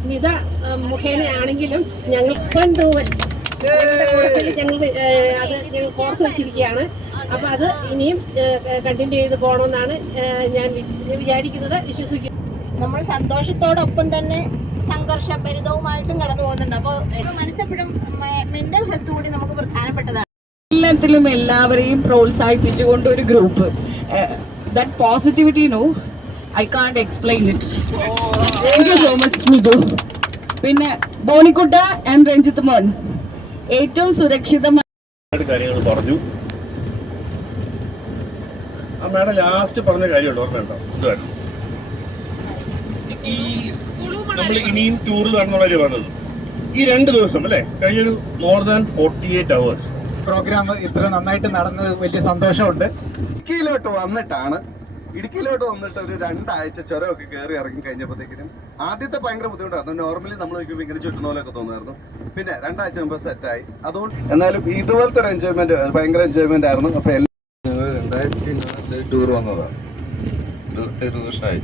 സ്മിത മുഖേനയാണെങ്കിലും ഞങ്ങൾ പൊൻതൂവൽ കൂടത്തിൽ ഞങ്ങൾ അത് ഞങ്ങൾ കോർത്ത് വെച്ചിരിക്കുകയാണ്. അപ്പൊ അത് ഇനിയും കണ്ടിന്യൂ ചെയ്ത് പോകണമെന്നാണ് ഞാൻ വിചാരിക്കുന്നത്, വിശ്വസിക്കുന്നു. നമ്മൾ സന്തോഷത്തോടൊപ്പം തന്നെ സംഘർഷഭരിതവുമായിട്ടും കടന്നു പോകുന്നുണ്ട്. അപ്പോൾ മനസ്സെപ്പോഴും മെന്റൽ ഹെൽത്ത് കൂടി നമുക്ക് പ്രധാനപ്പെട്ടതാണ്. എല്ലാത്തിലും എല്ലാവരെയും പ്രോത്സാഹിപ്പിച്ചുകൊണ്ട് ഒരു group, that positivity, no I can't explain it. Thank you so much Smithu. പിന്നെ ബോണിക്കുട്ട ആൻഡ് രഞ്ജിത്ത് മോൻ ഏറ്റവും സുരക്ഷിതമായ കാര്യങ്ങൾ പറഞ്ഞു. ആ മാഡം ലാസ്റ്റ് പറഞ്ഞ കാര്യമുണ്ട്, ഓർമ്മയുണ്ടോ? എന്തുവായിരുന്നു ഈ നമ്മൾ ഇനിയും ടൂറിൽ വരണമെന്നവര് പറഞ്ഞത്? ഈ 2 ദിവസം അല്ലേ, കഴിഞ്ഞൊരു മോർ ദാൻ 48 hours പ്രോഗ്രാം ഇത്ര നന്നായിട്ട് നടന്നത് വലിയ സന്തോഷമുണ്ട്. ഇടുക്കിയിലോട്ട് വന്നിട്ട് ഒരു 2 ആഴ്ച ചുരമൊക്കെ കയറി ഇറങ്ങി കഴിഞ്ഞപ്പോഴത്തേക്കിനും ആദ്യത്തെ ഭയങ്കര ബുദ്ധിമുട്ടായിരുന്നു. നോർമലി നമ്മൾ നോക്കുമ്പോൾ ഇങ്ങനെ ചുറ്റുന്ന പോലെയൊക്കെ തോന്നുമായിരുന്നു. പിന്നെ 2 ആഴ്ച മുമ്പ് സെറ്റായി. അതുകൊണ്ട് എന്നാലും ഇതുപോലത്തെ ഒരു എൻജോയ്മെന്റ്, ഭയങ്കര എൻജോയ്മെന്റ് ആയിരുന്നു. അപ്പൊ 2004 ടൂർ വന്നതാണ്, 20 വർഷമായി.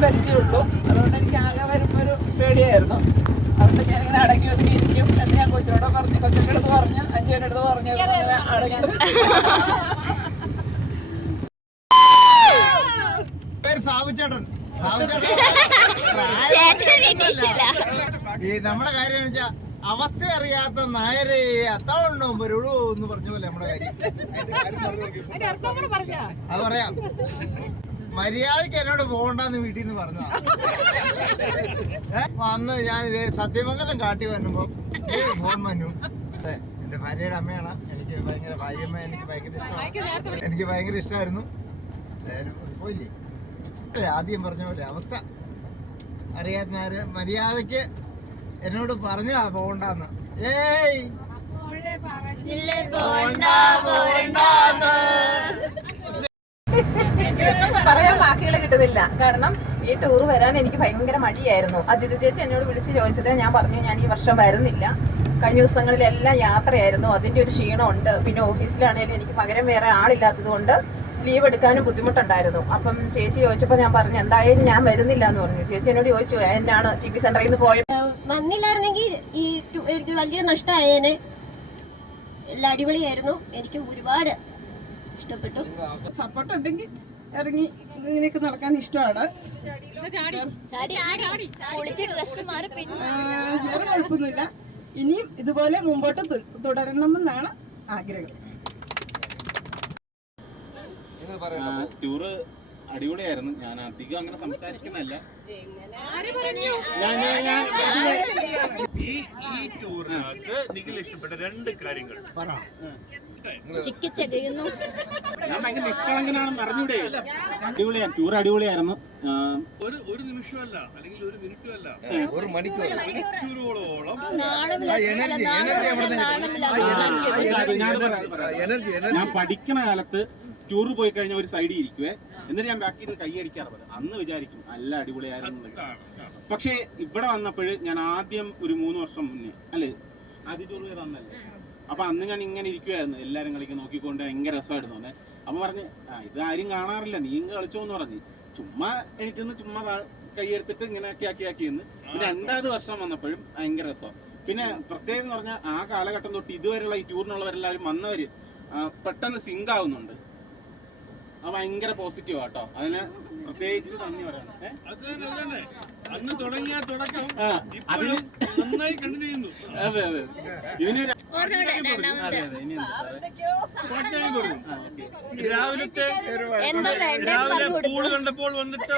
പരിചയമുള്ളൂ, അതുകൊണ്ട് എനിക്ക് ആകെ വരുമ്പോൾ ഒരു പേടിയായിരുന്നു. അതുകൊണ്ട് ഞാനിങ്ങനെ അടങ്ങി ഒതുങ്ങിയിരിക്കും. എന്ന് ഞാൻ കൊച്ചിനോട് പറഞ്ഞു, കൊച്ചിൻ്റെ അടുത്ത് പറഞ്ഞു, അഞ്ചിൻ്റെ അടുത്ത് പറഞ്ഞു ഈ നമ്മുടെ കാര്യം വെച്ചാൽ അവസ്ഥ അറിയാത്ത നായരെ അത്താവുണ്ടോ വരുള്ളൂ എന്ന് പറഞ്ഞ പോലെ നമ്മുടെ കാര്യം. അത് പറയാം, മര്യാദക്ക് എന്നോട് പോകണ്ടെന്ന് വീട്ടിൽ നിന്ന് പറഞ്ഞതാ. അന്ന് ഞാൻ സത്യമംഗലം കാട്ടി വരുമ്പോ ഫോൺ വന്നു. എന്റെ ഭാര്യയുടെ അമ്മയാണ്. എനിക്ക് ഭയങ്കര ഭാര്യമ്മ, എനിക്ക് ഭയങ്കര ഇഷ്ടമായിരുന്നു. പോയില്ലേ, ആദ്യം പറഞ്ഞ പോലെ അവസ്ഥ അറിയാത്ത മര്യാദക്ക് എന്നോട് പറഞ്ഞാ പോകണ്ടെന്ന്. ഏയ് പറയാൻ വാക്കുകൾ കിട്ടുന്നില്ല. കാരണം ഈ ടൂർ വരാൻ എനിക്ക് ഭയങ്കര മടിയായിരുന്നു. അജിത് ചേച്ചി എന്നോട് വിളിച്ച് ചോദിച്ചത് ഞാൻ പറഞ്ഞു ഞാൻ ഈ വർഷം വരുന്നില്ല. കഴിഞ്ഞ ദിവസങ്ങളിലെല്ലാം യാത്രയായിരുന്നു, അതിൻ്റെ ഒരു ക്ഷീണമുണ്ട്. പിന്നെ ഓഫീസിലാണെങ്കിലും എനിക്ക് പകരം വേറെ ആളില്ലാത്തത് കൊണ്ട് ലീവ് എടുക്കാനും ബുദ്ധിമുട്ടുണ്ടായിരുന്നു. അപ്പം ചേച്ചി ചോദിച്ചപ്പോൾ ഞാൻ പറഞ്ഞു എന്തായാലും ഞാൻ വരുന്നില്ല എന്ന് പറഞ്ഞു. ചേച്ചി എന്നോട് ചോദിച്ചു എന്നാണ് ടി പി സെന്ററിൽ നിന്ന് പോയത്. വന്നില്ലായിരുന്നെങ്കിൽ ഈ വലിയ നഷ്ടമായേനെ. എല്ലാം അടിപൊളിയായിരുന്നു, എനിക്ക് ഒരുപാട് ഇഷ്ടപ്പെട്ടു. സപ്പോർട്ട് ഉണ്ടെങ്കിൽ ഇറങ്ങി ഇങ്ങനെയൊക്കെ നടക്കാൻ ഇഷ്ടമാണ്. വേറെ കുഴപ്പമൊന്നുമില്ല. ഇനിയും ഇതുപോലെ മുമ്പോട്ട് തുടരണമെന്നാണ് ആഗ്രഹം. ടൂറ് അടിപൊളിയായിരുന്നു. ഞാൻ അധികം അങ്ങനെ സംസാരിക്കുന്നല്ല. ഈ ടൂറിനകത്ത് നിങ്ങൾക്ക് ഇഷ്ടപ്പെട്ട 2 കാര്യങ്ങൾ ഞാൻ ഭയങ്കര നിഷ്കളങ്കനാണെന്ന് അറിഞ്ഞൂടെ? അടിപൊളിയാണ്, ടൂർ അടിപൊളിയായിരുന്നു. ഒരു നിമിഷമല്ല, അല്ലെങ്കിൽ ഒരു മിനിറ്റും അല്ല, ഒരു മണിക്കൂറോളം ഞാൻ പഠിക്കണ കാലത്ത് ടൂർ പോയി കഴിഞ്ഞാൽ ഒരു സൈഡിൽ ഇരിക്കുവേ, എന്നിട്ട് ഞാൻ ബാക്കിൽ നിന്ന് കൈയടിക്കാറുള്ളത്. അന്ന് വിചാരിക്കും നല്ല അടിപൊളിയായിരുന്നു. പക്ഷേ ഇവിടെ വന്നപ്പോൾ ഞാൻ ആദ്യം ഒരു 3 വർഷം മുന്നേ അല്ലേ ആദ്യ ടൂർ തന്നല്ലേ, അപ്പൊ അന്ന് ഞാൻ ഇങ്ങനെ ഇരിക്കുവായിരുന്നു, എല്ലാവരും കളിക്കാൻ നോക്കിക്കൊണ്ട് ഭയങ്കര രസമായിരുന്നു. അപ്പൊ പറഞ്ഞ് ഇത് ആരും കാണാറില്ല, നീ കളിച്ചോന്ന് പറഞ്ഞ് ചുമ്മാ എനിക്കൊന്ന് ചുമ്മാ കൈയെടുത്തിട്ട് ഇങ്ങനെ ആക്കിയെന്ന്. പിന്നെ 2ാമത് വർഷം വന്നപ്പോഴും ഭയങ്കര രസമാണ്. പിന്നെ പ്രത്യേകം എന്ന് പറഞ്ഞാൽ ആ കാലഘട്ടം തൊട്ട് ഇതുവരെയുള്ള ഈ ടൂറിനുള്ളവരെല്ലാവരും വന്നവര് പെട്ടെന്ന് സിങ്ക് ആവുന്നുണ്ട്. അത് ഭയങ്കര പോസിറ്റീവ് ആട്ടോ. അതിന് പ്രത്യേകിച്ച് നന്ദി പറയണം. അന്ന് തുടങ്ങിയ തുടക്കം നന്നായി കണ്ടിന്യൂ ചെയ്യുന്നു. അതെ അതെ, ഇതിന് രാവിലത്തെ പൂള് കണ്ടപ്പോൾ വന്നിട്ട്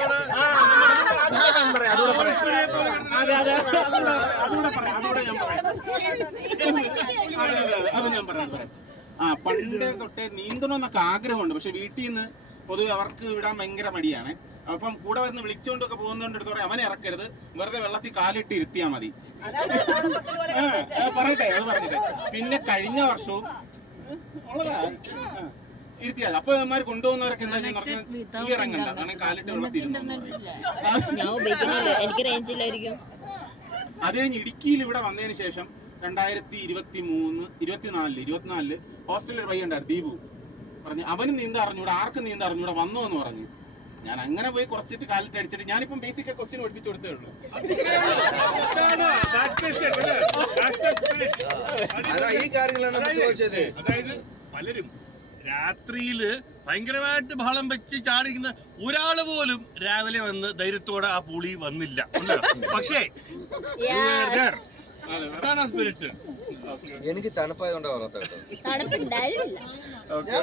അത് ഞാൻ പറയാം. പണ്ട് തൊട്ടേ നീന്തണമെന്നൊക്കെ ആഗ്രഹമുണ്ട്. പക്ഷെ വീട്ടിൽ നിന്ന് പൊതുവെ അവർക്ക് വിടാൻ ഭയങ്കര മടിയാണ്. അപ്പം കൂടെ വന്ന് വിളിച്ചുകൊണ്ടൊക്കെ പോകുന്നതുകൊണ്ട് എടുത്ത് പറയാം അവനെ ഇറക്കരുത്, വെറുതെ വെള്ളത്തിൽ കാലിട്ട് ഇരുത്തിയാ മതി. പറയട്ടെ, അത് പറഞ്ഞിട്ട് പിന്നെ കഴിഞ്ഞ വർഷവും ഇരുത്തിയാൽ അപ്പൊ അവന്മാർ കൊണ്ടുപോകുന്നവരൊക്കെ എന്താ ചെയ്യുന്ന ഈ ഇറങ്ങണ്ട, കാരണം കാലിട്ട് വെള്ളത്തിൽ അത് കഴിഞ്ഞ് ഇടുക്കിയിൽ ഇവിടെ വന്നതിന് ശേഷം 2024 ഹോസ്റ്റലിൽ ഒരു പയ്യ ഉണ്ടായിരുന്നു ദീപു പറഞ്ഞു അവന് നീന്താൻ അറിഞ്ഞൂടെ, ആർക്കും നീന്താൻ അറിഞ്ഞൂടെ, വന്നു എന്ന് പറഞ്ഞു. ഞാൻ അങ്ങനെ പോയി കുറച്ചിട്ട് കാലിട്ട് അടിച്ചിട്ട് ഞാനിപ്പം ബേസിക് കൊച്ചിന് പഠിപ്പിച്ചു കൊടുത്തേ ഉള്ളൂ. അതായത് പലരും രാത്രിയില് ഭയങ്കരമായിട്ട് ബഹളം വെച്ച് ചാടിക്കുന്ന ഒരാള് പോലും രാവിലെ വന്ന് ധൈര്യത്തോടെ ആ പൂളി വന്നില്ല. പക്ഷേ അതാണ് സ്പിരിറ്റ്. എനിക്ക് തണുപ്പായതുകൊണ്ടാണ് പറയാത്ത കേട്ടോ. തണുപ്പുണ്ടായിരുന്നില്ല. ഞാൻ